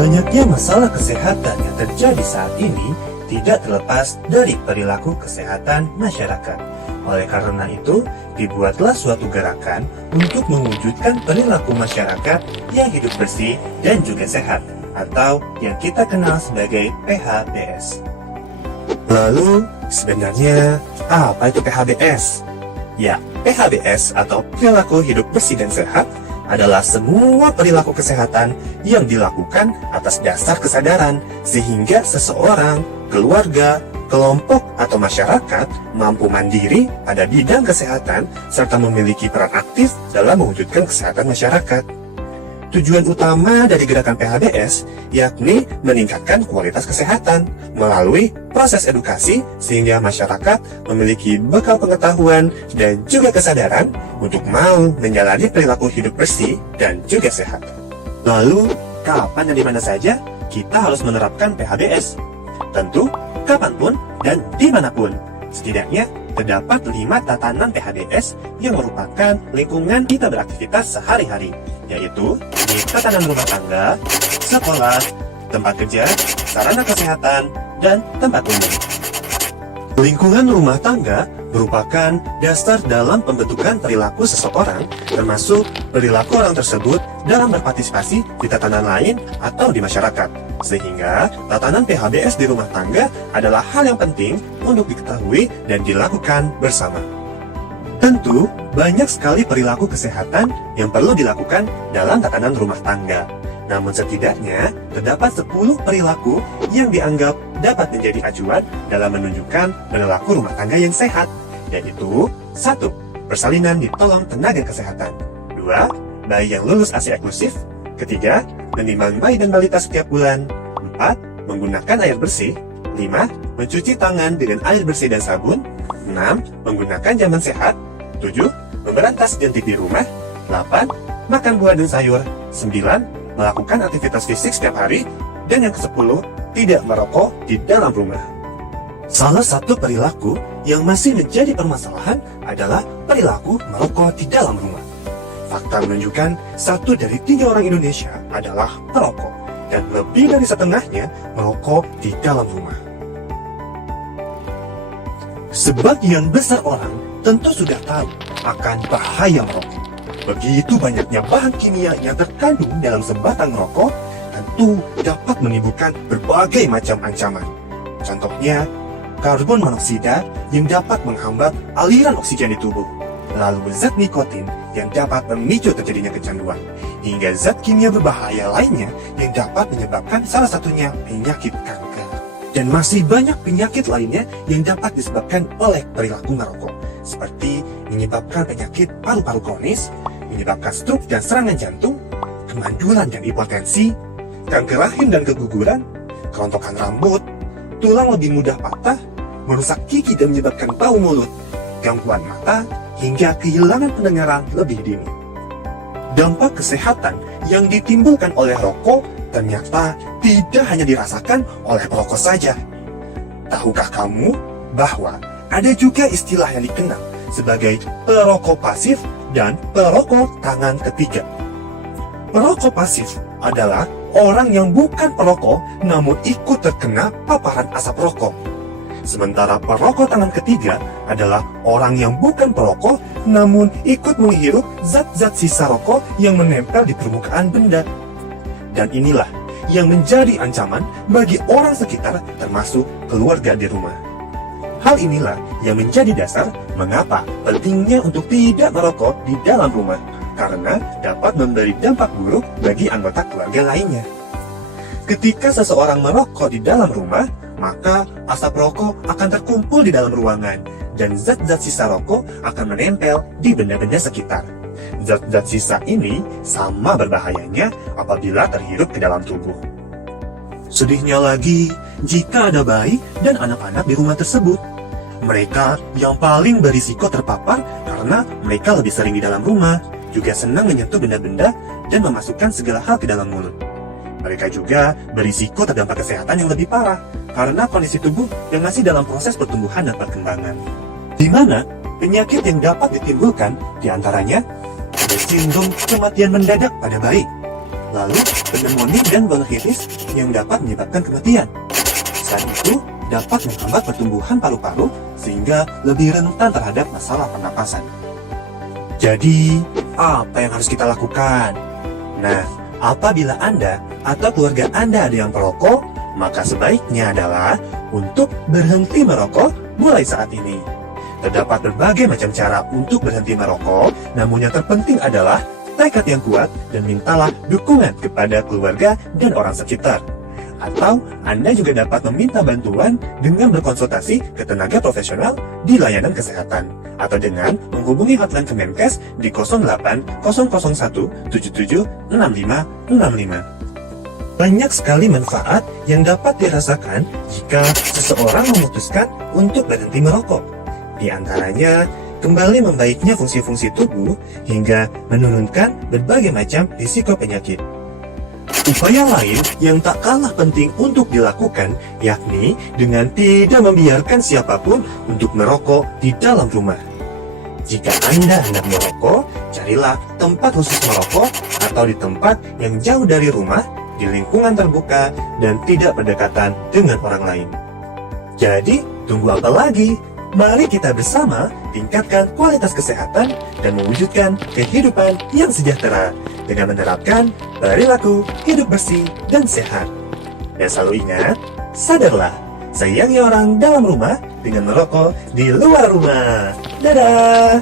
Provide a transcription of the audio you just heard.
Banyaknya masalah kesehatan yang terjadi saat ini tidak terlepas dari perilaku kesehatan masyarakat. Oleh karena itu, dibuatlah suatu gerakan untuk mewujudkan perilaku masyarakat yang hidup bersih dan juga sehat, atau yang kita kenal sebagai PHBS. Lalu, sebenarnya apa itu PHBS? Ya, PHBS atau perilaku hidup bersih dan sehat adalah semua perilaku kesehatan yang dilakukan atas dasar kesadaran sehingga seseorang, keluarga, kelompok atau masyarakat mampu mandiri pada bidang kesehatan serta memiliki peran aktif dalam mewujudkan kesehatan masyarakat. Tujuan utama dari gerakan PHBS yakni meningkatkan kualitas kesehatan melalui proses edukasi sehingga masyarakat memiliki bekal pengetahuan dan juga kesadaran untuk mau menjalani perilaku hidup bersih dan juga sehat. Lalu, kapan dan di mana saja kita harus menerapkan PHBS? Tentu, kapanpun dan dimanapun. Setidaknya, terdapat 5 tatanan PHBS yang merupakan lingkungan kita beraktivitas sehari-hari, yaitu di tatanan rumah tangga, sekolah, tempat kerja, sarana kesehatan, dan tempat umum. Lingkungan rumah tangga merupakan dasar dalam pembentukan perilaku seseorang, termasuk perilaku orang tersebut dalam berpartisipasi di tatanan lain atau di masyarakat. Sehingga, tatanan PHBS di rumah tangga adalah hal yang penting untuk diketahui dan dilakukan bersama. Tentu, banyak sekali perilaku kesehatan yang perlu dilakukan dalam tatanan rumah tangga. Namun setidaknya, terdapat 10 perilaku yang dianggap dapat menjadi acuan dalam menunjukkan perilaku rumah tangga yang sehat, yaitu 1. Persalinan ditolong tenaga kesehatan. 2. Bayi yang lulus ASI eksklusif. 3. Menimbang bayi dan balita setiap bulan. 4. Menggunakan air bersih. 5. Mencuci tangan dengan air bersih dan sabun. 6. Menggunakan jaman sehat. 7. Memberantas jantip di rumah. 8. Makan buah dan sayur. 9. Melakukan aktivitas fisik setiap hari. Dan yang ke-10, tidak merokok di dalam rumah. Salah satu perilaku yang masih menjadi permasalahan adalah perilaku merokok di dalam rumah. Fakta menunjukkan 1 dari 3 orang Indonesia adalah perokok, dan lebih dari setengahnya merokok di dalam rumah. Sebagian besar orang tentu sudah tahu akan bahaya merokok. Begitu banyaknya bahan kimia yang terkandung dalam sebatang rokok tentu dapat menimbulkan berbagai macam ancaman. Contohnya, karbon monoksida yang dapat menghambat aliran oksigen di tubuh, lalu zat nikotin yang dapat memicu terjadinya kecanduan, hingga zat kimia berbahaya lainnya yang dapat menyebabkan salah satunya penyakit kanker. Dan masih banyak penyakit lainnya yang dapat disebabkan oleh perilaku merokok, seperti menyebabkan penyakit paru-paru kronis, menyebabkan stroke dan serangan jantung, kemandulan dan hipotensi, kanker rahim dan keguguran, kerontokan rambut, tulang lebih mudah patah, merusak gigi dan menyebabkan bau mulut, gangguan mata, hingga kehilangan pendengaran lebih dini. Dampak kesehatan yang ditimbulkan oleh rokok ternyata tidak hanya dirasakan oleh perokok saja. Tahukah kamu bahwa ada juga istilah yang dikenal sebagai perokok pasif dan perokok tangan ketiga. Perokok pasif adalah orang yang bukan perokok namun ikut terkena paparan asap rokok. Sementara perokok tangan ketiga adalah orang yang bukan perokok namun ikut menghirup zat-zat sisa rokok yang menempel di permukaan benda. Dan inilah yang menjadi ancaman bagi orang sekitar termasuk keluarga di rumah. Hal inilah yang menjadi dasar mengapa pentingnya untuk tidak merokok di dalam rumah, karena dapat memberi dampak buruk bagi anggota keluarga lainnya. Ketika seseorang merokok di dalam rumah, maka asap rokok akan terkumpul di dalam ruangan, dan zat-zat sisa rokok akan menempel di benda-benda sekitar. Zat-zat sisa ini sama berbahayanya apabila terhirup ke dalam tubuh. Sedihnya lagi, jika ada bayi dan anak-anak di rumah tersebut, mereka yang paling berisiko terpapar karena mereka lebih sering di dalam rumah, juga senang menyentuh benda-benda dan memasukkan segala hal ke dalam mulut. Mereka juga berisiko terdampak kesehatan yang lebih parah karena kondisi tubuh yang masih dalam proses pertumbuhan dan perkembangan. Di mana penyakit yang dapat ditimbulkan diantaranya ada sindrom kematian mendadak pada bayi, lalu pneumonia dan bronkitis yang dapat menyebabkan kematian. Selain itu, dapat menghambat pertumbuhan paru-paru sehingga lebih rentan terhadap masalah pernapasan. Jadi, apa yang harus kita lakukan? Nah, apabila Anda atau keluarga Anda ada yang perokok, maka sebaiknya adalah untuk berhenti merokok mulai saat ini. Terdapat berbagai macam cara untuk berhenti merokok, namun yang terpenting adalah tekad yang kuat dan mintalah dukungan kepada keluarga dan orang sekitar. Atau Anda juga dapat meminta bantuan dengan berkonsultasi ke tenaga profesional di layanan kesehatan atau dengan menghubungi hotline Kemenkes di 08 001 77 65 65. Banyak sekali manfaat yang dapat dirasakan jika seseorang memutuskan untuk berhenti merokok. Di antaranya, kembali membaiknya fungsi-fungsi tubuh hingga menurunkan berbagai macam risiko penyakit. Upaya lain yang tak kalah penting untuk dilakukan yakni dengan tidak membiarkan siapapun untuk merokok di dalam rumah. Jika Anda hendak merokok, carilah tempat khusus merokok atau di tempat yang jauh dari rumah, di lingkungan terbuka, dan tidak berdekatan dengan orang lain. Jadi, tunggu apa lagi? Mari kita bersama tingkatkan kualitas kesehatan dan mewujudkan kehidupan yang sejahtera dengan menerapkan perilaku hidup bersih dan sehat. Dan selalu ingat, sadarlah, sayangi orang dalam rumah dengan merokok di luar rumah. Dadah!